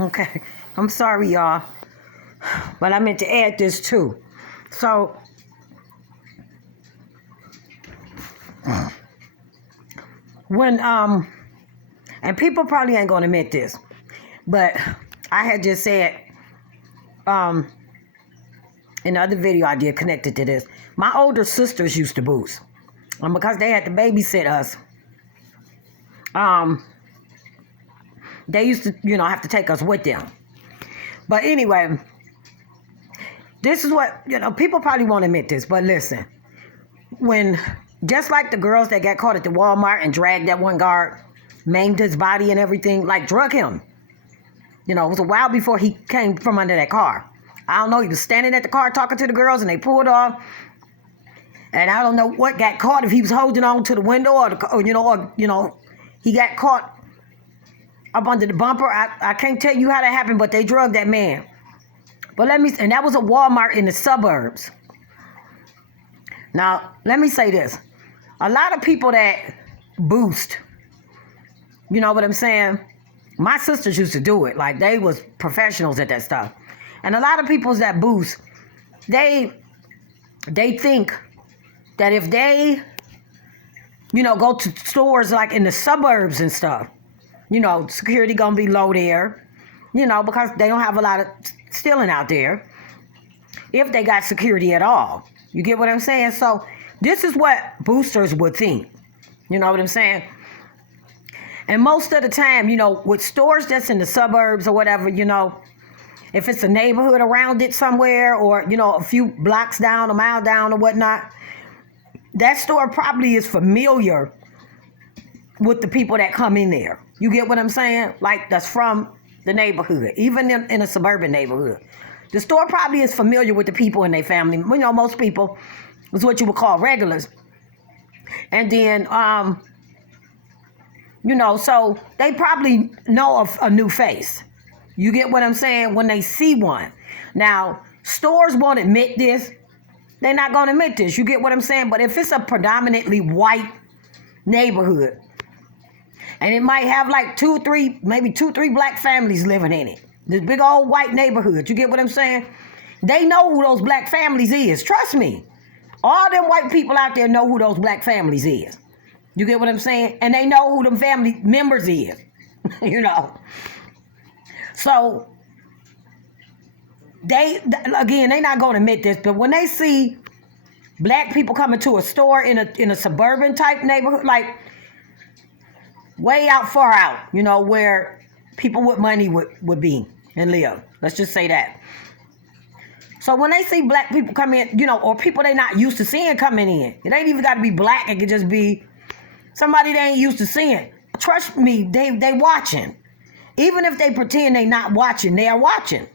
Okay, I'm sorry, y'all, but I meant to add this too. So, when and people probably ain't gonna admit this, but I had just said um in the other video I did connected to this. My older sisters used to boost, and because they had to babysit us, um, they used to, have to take us with them. But anyway, this is what, people probably won't admit this, but listen, when, just like the girls that got caught at the Walmart and dragged that one guard, maimed his body and everything, like drug him. It was a while before he came from under that car. I don't know, he was standing at the car talking to the girls and they pulled off. And I don't know what got caught, if he was holding on to the window or he got caught up under the bumper. I can't tell you how that happened, but they drugged that man. But and that was a Walmart in the suburbs. Now, let me say this. A lot of people that boost, you know what I'm saying? My sisters used to do it. Like, they was professionals at that stuff. And a lot of people that boost, they think that if they, go to stores like in the suburbs and stuff, security gonna be low there, because they don't have a lot of stealing out there, if they got security at all. You get what I'm saying? So this is what boosters would think. You know what I'm saying? And most of the time, with stores that's in the suburbs or whatever, if it's a neighborhood around it somewhere or, a few blocks down, a mile down or whatnot, that store probably is familiar with the people that come in there. You get what I'm saying? Like, that's from the neighborhood, even in a suburban neighborhood. The store probably is familiar with the people in their family. Most people is what you would call regulars. And then, so they probably know of a new face. You get what I'm saying? When they see one. Now, stores won't admit this. They're not going to admit this. You get what I'm saying? But if it's a predominantly white neighborhood, and it might have like 2, 3 black families living in it. This big old white neighborhood. You get what I'm saying? They know who those black families is. Trust me. All them white people out there know who those black families is. You get what I'm saying? And they know who them family members is. So, they not going to admit this, but when they see black people coming to a store in a suburban type neighborhood, like way out, far out, where people with money would be and live. Let's just say that. So when they see black people come in, or people they not used to seeing coming in, it ain't even got to be black. It could just be somebody they ain't used to seeing. Trust me, they watching. Even if they pretend they not watching, they are watching.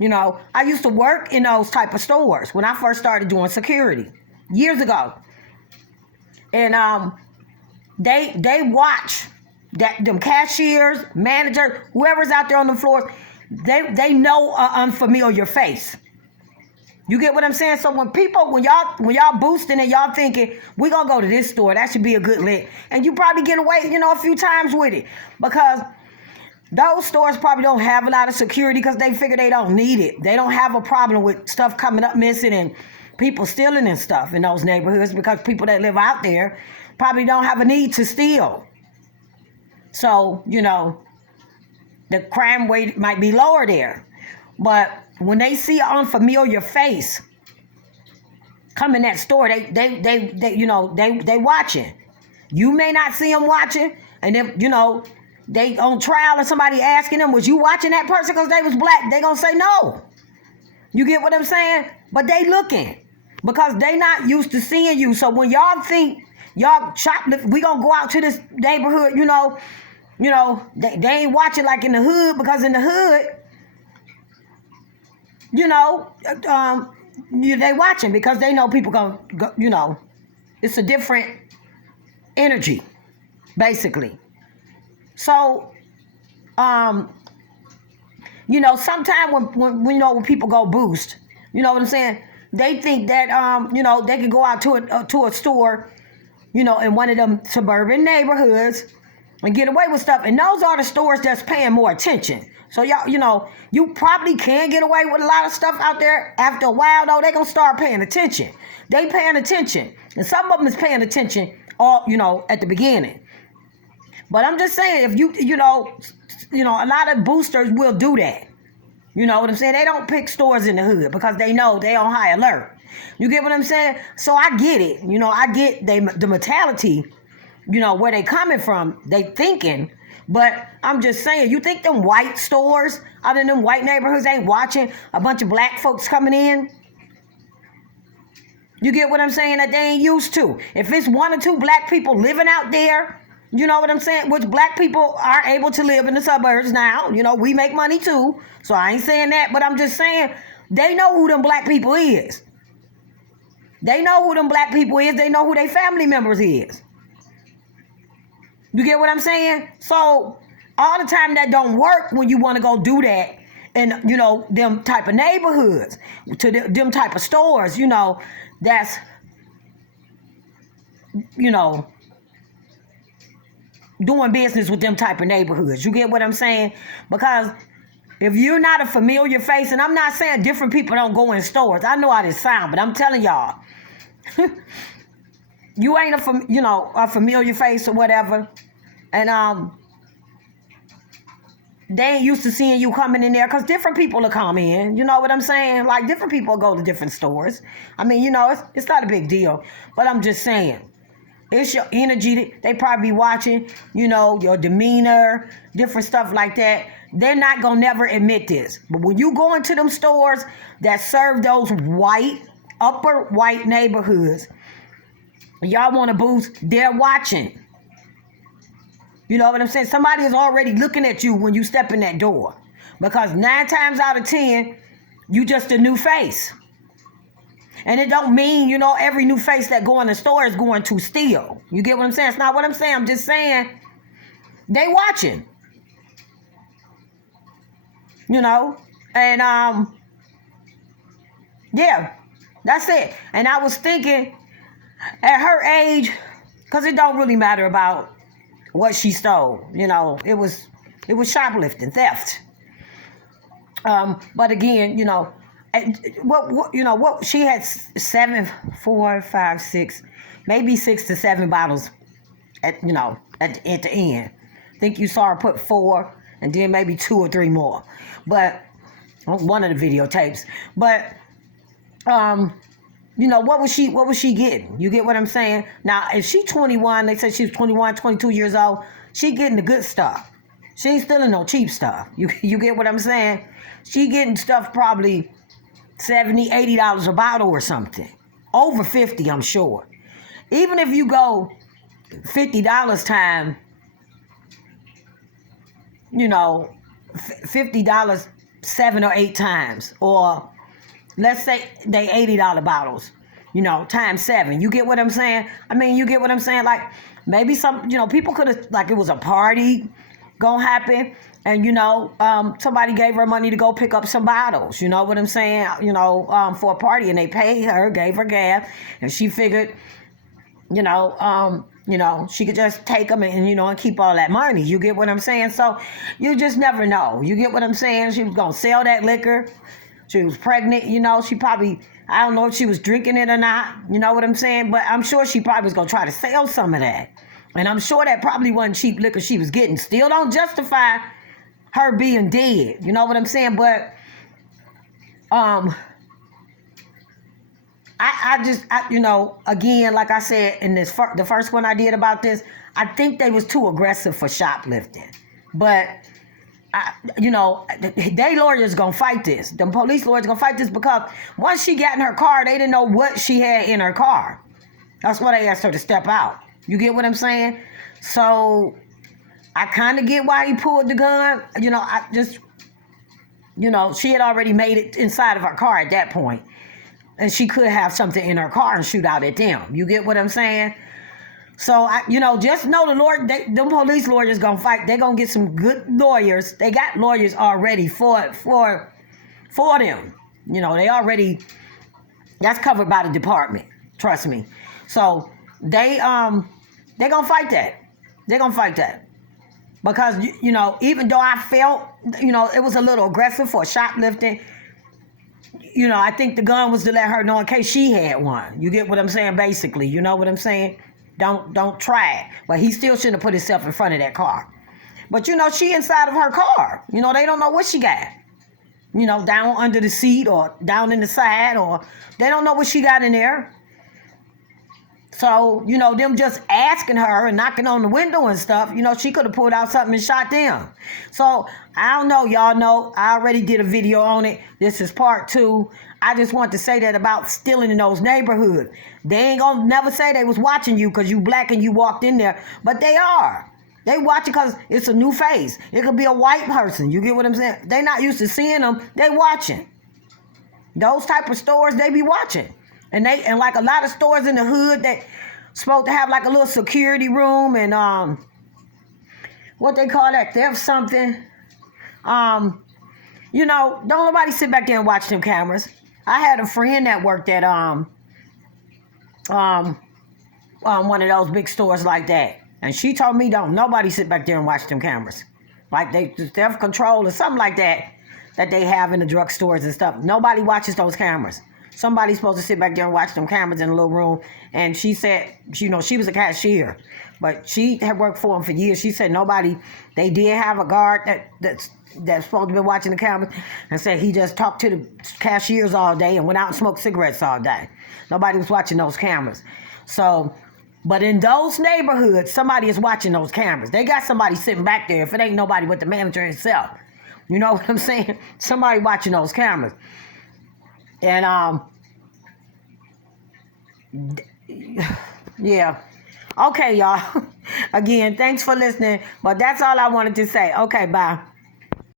I used to work in those type of stores when I first started doing security years ago. And they watch them cashiers, managers, whoever's out there on the floor, they know an unfamiliar face. You get what I'm saying? So when y'all boosting and y'all thinking, we gonna go to this store, that should be a good lick. And you probably get away, a few times with it. Because those stores probably don't have a lot of security because they figure they don't need it. They don't have a problem with stuff coming up missing and people stealing and stuff in those neighborhoods because people that live out there probably don't have a need to steal. So, the crime rate might be lower there. But when they see an unfamiliar face come in that store, they watching. You may not see them watching, and if, they on trial and somebody asking them, was you watching that person because they was black? They gonna say no. You get what I'm saying? But they looking because they not used to seeing you. So when y'all think y'all we gonna go out to this neighborhood, they ain't watching like in the hood, because in the hood, they watching because they know people gonna go, it's a different energy, basically. So, sometimes when people go boost, you know what I'm saying? They think that, they can go out to a store, in one of them suburban neighborhoods and get away with stuff. And those are the stores that's paying more attention. So y'all, you probably can get away with a lot of stuff out there. After a while, though, they're going to start paying attention. They paying attention. And some of them is paying attention all, at the beginning. But I'm just saying, if a lot of boosters will do that. You know what I'm saying? They don't pick stores in the hood because they know they on high alert. You get what I'm saying? So I get it. I get the mentality, where they coming from. They thinking. But I'm just saying, you think them white stores out in them white neighborhoods ain't watching a bunch of black folks coming in? You get what I'm saying? That they ain't used to. If it's one or two black people living out there, you know what I'm saying? Which black people are able to live in the suburbs now. We make money too. So I ain't saying that, but I'm just saying they know who them black people is. They know who them black people is. They know who their family members is. You get what I'm saying? So all the time that don't work when you want to go do that in, them type of neighborhoods, to them type of stores, that's, doing business with them type of neighborhoods. You get what I'm saying? Because if you're not a familiar face, and I'm not saying different people don't go in stores. I know how this sound, but I'm telling y'all, you ain't a familiar face or whatever, and they ain't used to seeing you coming in there, because different people will come in. You know what I'm saying? Like, different people go to different stores. I mean, it's not a big deal, but I'm just saying. It's your energy. They probably be watching, your demeanor, different stuff like that. They're not going to never admit this. But when you go into them stores that serve those upper white neighborhoods, y'all want to boost, they're watching. You know what I'm saying? Somebody is already looking at you when you step in that door. Because 9 times out of 10, you just a new face. And it don't mean, every new face that go in the store is going to steal. You get what I'm saying? It's not what I'm saying. I'm just saying they watching. And yeah, that's it. And I was thinking at her age, because it don't really matter about what she stole. It was shoplifting, theft. But again, what she had 7, 4, 5, 6, maybe 6 to 7 bottles at the end. I think you saw her put 4 and then maybe 2 or 3 more. But one of the videotapes. But what was she getting? You get what I'm saying? Now, if she 21, they said she was 21, 22 years old, she getting the good stuff. She ain't stealing no cheap stuff. You get what I'm saying? She getting stuff probably $70, $80 a bottle or something. Over 50, I'm sure. Even if you go $50 time, $50 7 or 8 times. Or let's say they $80 bottles, times 7. You get what I'm saying? I mean, you get what I'm saying? Like, maybe some, people could have, like, it was a party gonna happen, and somebody gave her money to go pick up some bottles. You know what I'm saying? For a party, and they paid her, gave her gas, and she figured, she could just take them and keep all that money. You get what I'm saying? So you just never know. You get what I'm saying? She was gonna sell that liquor. She was pregnant. She probably, I don't know if she was drinking it or not. You know what I'm saying? But I'm sure she probably was gonna try to sell some of that. And I'm sure that probably wasn't cheap liquor she was getting. Still don't justify her being dead. You know what I'm saying? But again, like I said in the first one I did about this, I think they was too aggressive for shoplifting. But they lawyers gonna fight this. The police lawyers gonna fight this, because once she got in her car, they didn't know what she had in her car. That's why they asked her to step out. You get what I'm saying? So I kind of get why he pulled the gun. She had already made it inside of her car at that point. And she could have something in her car and shoot out at them. You get what I'm saying? So, just know them police lawyers gonna fight. They're gonna get some good lawyers. They got lawyers already for them. They already, that's covered by the department. Trust me. So, they're gonna fight that. They're gonna fight that. Because, even though I felt, it was a little aggressive for shoplifting, I think the gun was to let her know in case she had one. You get what I'm saying, basically. You know what I'm saying? Don't try it. But he still shouldn't have put himself in front of that car. But, she inside of her car. They don't know what she got. Down under the seat or down in the side, or they don't know what she got in there. So, them just asking her and knocking on the window and stuff, she could have pulled out something and shot them. So, I don't know. Y'all know, I already did a video on it. This is part 2. I just want to say that about stealing in those neighborhoods. They ain't gonna never say they was watching you because you black and you walked in there. But they are. They watching because it's a new face. It could be a white person. You get what I'm saying? They not used to seeing them. They watching. Those type of stores, they be watching. And like a lot of stores in the hood that supposed to have like a little security room and what they call that, theft something. Don't nobody sit back there and watch them cameras. I had a friend that worked at one of those big stores like that. And she told me don't nobody sit back there and watch them cameras. Like they theft control or something like that they have in the drugstores and stuff. Nobody watches those cameras. Somebody's supposed to sit back there and watch them cameras in a little room. And she said, she was a cashier. But she had worked for them for years. She said they did have a guard that's supposed to be watching the cameras, and said he just talked to the cashiers all day and went out and smoked cigarettes all day. Nobody was watching those cameras. So, but in those neighborhoods, somebody is watching those cameras. They got somebody sitting back there. If it ain't nobody but the manager himself. You know what I'm saying? Somebody watching those cameras. And, yeah. Okay, y'all. Again, thanks for listening. But that's all I wanted to say. Okay, bye.